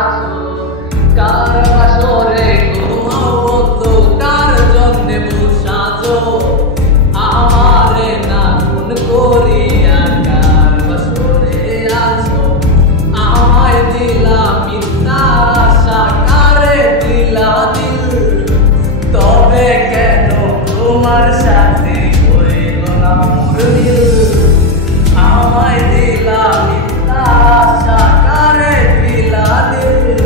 আছো কার বাসরে ঘুমাও বন্ধু কার জন্যে বসাছো আমারে না খুন করিয়া কার বাসরে আছো আমায় দিলা মিথ্যা আশা কারে দিলা দিল তবে কেন তোমার সাথে হইল না মোর দিল আমায় দিলা মিথ্যা আশা কারে দিলা দিল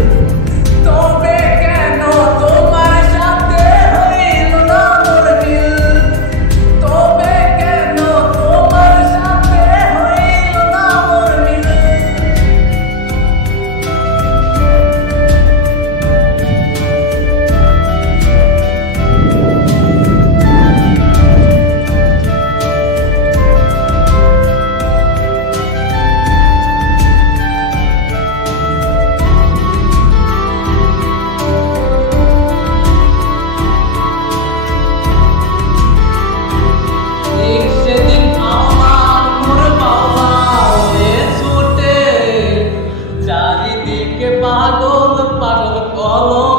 তবে কেন তোমার সাথে হইল না মোর দিল তবে কেন তোমার সাথে হইল না মোর দিল সেদিন আমার মোর বাবা হয়ে ছুটে চারিদিকে পাগল পাগল কলম